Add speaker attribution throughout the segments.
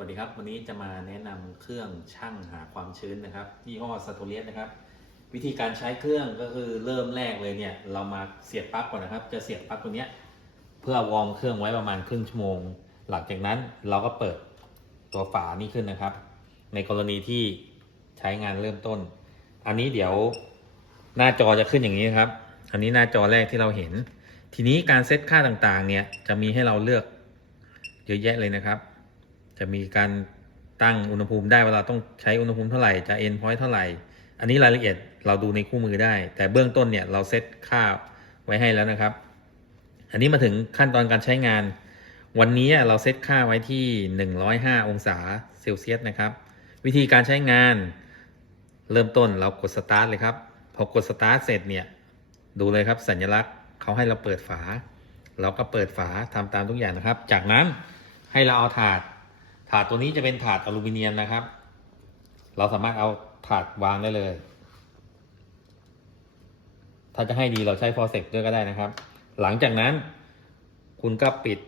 Speaker 1: วัสดีครับ วันนี้จะมาแนะนำเครื่องช่างหาความชื้นนะครับยี่ห้อส t ตเลียสนะครับ วิธีการใช้เครื่องก็คือเริ่มแรกเลยเนี่ย เรามาเสียบปลั๊กก่อนนะครับ จะเสียบปลั๊กตัวเนี้ยเพื่อวอร์มเครื่องไว้ประมาณครึ่งชั่วโมง หลังจากนั้นเราก็เปิดตัวฝานี่ขึ้นนะครับ ในกรณีที่ใช้งานเริ่มต้น อันนี้เดี๋ยวหน้าจอจะขึ้นอย่างนี้ครับ อันนี้หน้าจอแรกที่เราเห็น ทีนี้การเซตค่าต่างๆเนี่ยจะมีให้เราเลือกเยอะแยะเลยนะครับ จะมีการตั้งอุณหภูมิได้ว่าเราต้องใช้อุณหภูมิเท่าไหร่จะ end point เท่าไหร่ อันนี้รายละเอียดเราดูในคู่มือได้ แต่เบื้องต้นเนี่ยเราเซตค่าไว้ให้แล้วนะครับ อันนี้มาถึงขั้นตอนการใช้งาน วันนี้เราเซตค่าไว้ที่ 105 องศาเซลเซียสนะครับ วิธีการใช้งานเริ่มต้นเรากด start เลยครับ พอกด start เสร็จเนี่ยดูเลยครับสัญลักษณ์เขาให้เราเปิดฝา เราก็เปิดฝาทำตามทุกอย่างนะครับ จากนั้นให้เราเอาถาด ถาดตัวนี้จะเป็นถาดอลูมิเนียมนะครับ เราสามารถเอาถาดวางได้เลย ถ้าจะให้ดีเราใช้ฟอร์เซกด้วยก็ได้นะครับ หลังจากนั้น คุณก็ปิด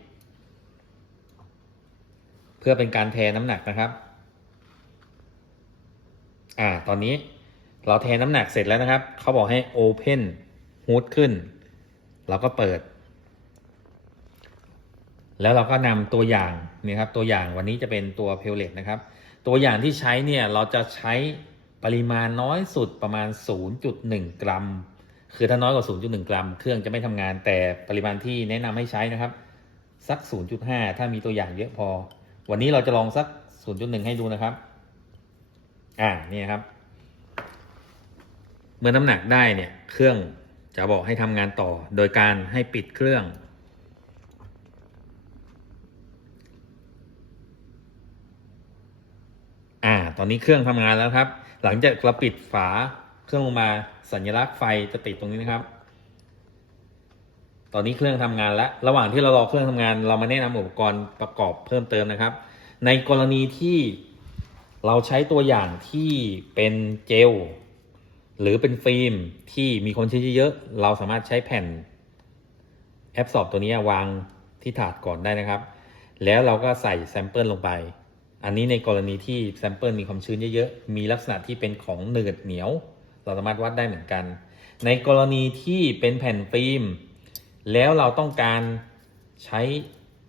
Speaker 1: เพื่อเป็นการเทน้ำหนักนะครับ อ่า ตอนนี้เราเทน้ำหนักเสร็จแล้วนะครับ เขาบอกให้ Open Hood ขึ้น เราก็เปิด แล้วเราก็นำตัวอย่างนี่ครับตัวอย่างวันนี้จะเป็นตัวเพลเลตนะครับ ตัวอย่างที่ใช้เนี่ยเราจะใช้ปริมาณน้อยสุดประมาณ 0.1 กรัม คือถ้าน้อยกว่า 0.1 กรัม เครื่องจะไม่ทำงานแต่ปริมาณที่แนะนำให้ใช้นะครับ สัก 0.5 ถ้ามีตัวอย่างเยอะพอ วันนี้เราจะลองสัก 0.1 ให้ดูนะครับ อ่านี่ครับ เมื่อน้ำหนักได้เนี่ยเครื่องจะบอกให้ทำงานต่อ โดยการให้ปิดเครื่อง อ่า ตอนนี้เครื่องทำงานแล้วครับ หลังจากเราปิดฝาเครื่องลงมาสัญลักษณ์ไฟจะติดตรงนี้นะครับ ตอนนี้เครื่องทำงานแล้ว ระหว่างที่เรารอเครื่องทำงาน เรามาแนะนำอุปกรณ์ประกอบเพิ่มเติมนะครับ ในกรณีที่เราใช้ตัวอย่างที่เป็นเจลหรือเป็นฟิล์มที่มีคนใช้เยอะ เราสามารถใช้แผ่นแอปสอบตัวนี้วางที่ถาดก่อนได้นะครับ แล้วเราก็ใส่แซมเปิลลงไป อันนี้ในกรณีที่แซมเปิลมีความชื้นเยอะๆ มีลักษณะที่เป็นของเนืดเหนียว เราสามารถวัดได้เหมือนกัน ในกรณีที่เป็นแผ่นฟิล์ม แล้วเราต้องการใช้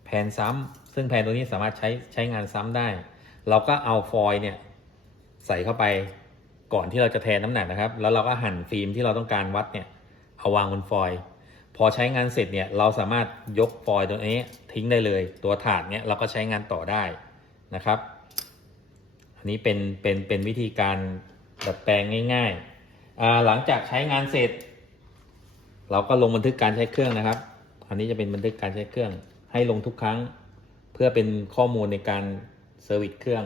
Speaker 1: แผ่นซ้ำซึ่งแผ่นตัวนี้สามารถใช้ใช้งานซ้ำได้ เราก็เอาฟอยล์เนี่ยใส่เข้าไปก่อนที่เราจะแทนน้ำหนักนะครับ แล้วเราก็หั่นฟิล์มที่เราต้องการวัดเนี่ยเอาวางบนฟอยล์พอใช้งานเสร็จเนี่ยเราสามารถยกฟอยล์ตัวนี้ทิ้งได้เลย ตัวถาดเนี่ยเราก็ใช้งานต่อได้ นะครับ อันนี้เป็นเป็นเป็นวิธีการดัดแปลงง่ายๆ หลังจากใช้งานเสร็จ เราก็ลงบันทึกการใช้เครื่องนะครับ อันนี้จะเป็นบันทึกการใช้เครื่อง ให้ลงทุกครั้ง เพื่อเป็นข้อมูลในการเซอร์วิสเครื่อง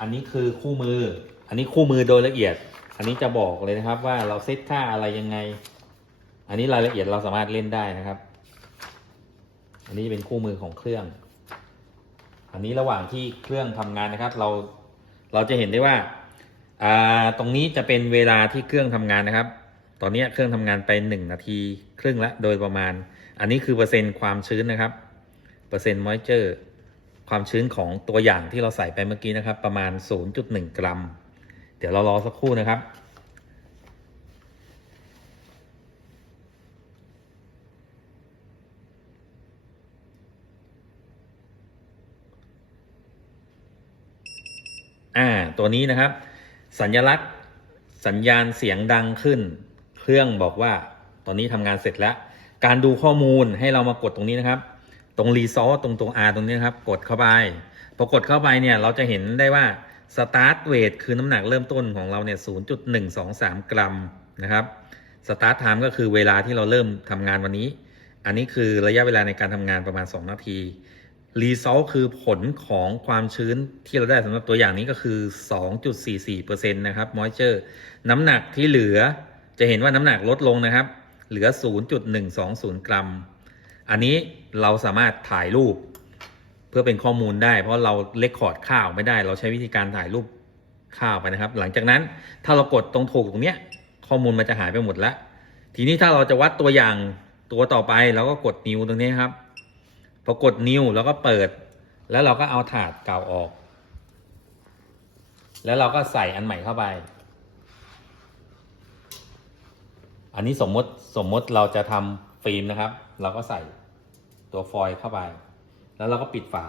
Speaker 1: อันนี้คือคู่มือ อันนี้คู่มือโดยละเอียด อันนี้จะบอกเลยนะครับว่าเราเซตค่าอะไรยังไง อันนี้รายละเอียดเราสามารถเล่นได้นะครับ อันนี้เป็นคู่มือของเครื่อง อันนี้ระหว่างที่เครื่องทำงานนะครับ เราเราจะเห็นได้ว่าตรงนี้จะเป็นเวลาที่เครื่องทำงานนะครับ ตอนนี้เครื่องทำงานไปหนึ่งนาทีครึ่งละโดยประมาณ อันนี้คือเปอร์เซ็นต์ความชื้นนะครับเปอร์เซ็นต์มอยเจอร์ความชื้นของตัวอย่างที่เราใส่ไปเมื่อกี้นะครับ ประมาณ 0.1 กรัม เดี๋ยวเรารอสักครู่นะครับ อ่า ตัวนี้นะครับ สัญลักษณ์สัญญาณเสียงดังขึ้น เครื่องบอกว่า ตอนนี้ทำงานเสร็จแล้ว การดูข้อมูลให้เรามากดตรงนี้นะครับ ตรงรีซอสตรงตรง R ตรงนี้นะครับ กดเข้าไป พอกดเข้าไปเนี่ย เราจะเห็นได้ว่า start weight คือน้ำหนักเริ่มต้นของเราเนี่ย0.123 กรัมนะครับ start time ก็คือเวลาที่เราเริ่มทำงานวันนี้ อันนี้คือระยะเวลาในการทำงานประมาณ 2 นาที result คือผลของความชื้นที่เราได้สำหรับตัวอย่างนี้ก็คือ 2.44%นะครับ moisture น้ำหนักที่เหลือจะเห็นว่าน้ำหนักลดลงนะครับ เหลือ 0.120 กรัม อันนี้เราสามารถถ่ายรูป เพื่อเป็นข้อมูลได้ เพราะเราเลคคอร์ดค่าออกไม่ได้ เราใช้วิธีการถ่ายรูปค่าออกไปนะครับ หลังจากนั้นถ้าเรากดตรงถูกตรงเนี้ยข้อมูลมันจะหายไปหมดแล้ว ทีนี้ถ้าเราจะวัดตัวอย่างตัวต่อไปเราก็กดนิ้วตรงนี้ครับ พอกดนิ้วแล้วก็เปิด แล้วเราก็เอาถาดเก่าออก แล้วเราก็ใส่อันใหม่เข้าไป อันนี้สมมติสมมติเราจะทำฟิล์มนะครับ เราก็ใส่ตัวฟอยล์เข้าไป แล้วเราก็ปิดฝา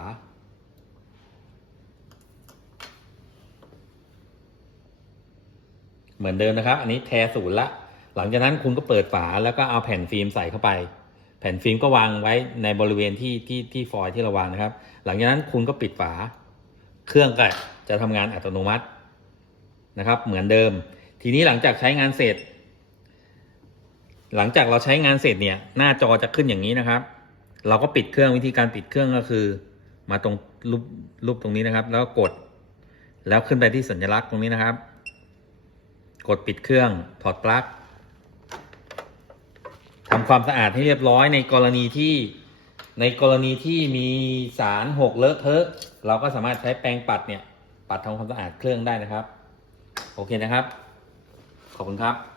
Speaker 1: เหมือนเดิมนะครับ อันนี้แทศูนย์ละ หลังจากนั้นคุณก็เปิดฝาแล้วก็เอาแผ่นฟิล์มใส่เข้าไป แผ่นฟิล์มก็วางไว้ในบริเวณที่ที่ที่ฟอยล์ที่เราวางนะครับ หลังจากนั้นคุณก็ปิดฝา เครื่องก็จะทำงานอัตโนมัตินะครับ เหมือนเดิม ทีนี้หลังจากใช้งานเสร็จ หลังจากเราใช้งานเสร็จเนี่ย หน้าจอจะขึ้นอย่างนี้นะครับ เราก็ปิดเครื่องวิธีการปิดเครื่องก็คือ มาตรงรูปรูปตรงนี้นะครับ แล้วก็กด แล้วขึ้นไปที่สัญลักษณ์ตรงนี้นะครับ กดปิดเครื่องถอดปลั๊ก ความสะอาดให้เรียบร้อยในกรณีที่ในกรณีที่มีสารหกเลอะเทอะ เราก็สามารถใช้แปรงปัดเนี่ย ปัดทำความสะอาดเครื่องได้นะครับ โอเคนะครับ ขอบคุณครับ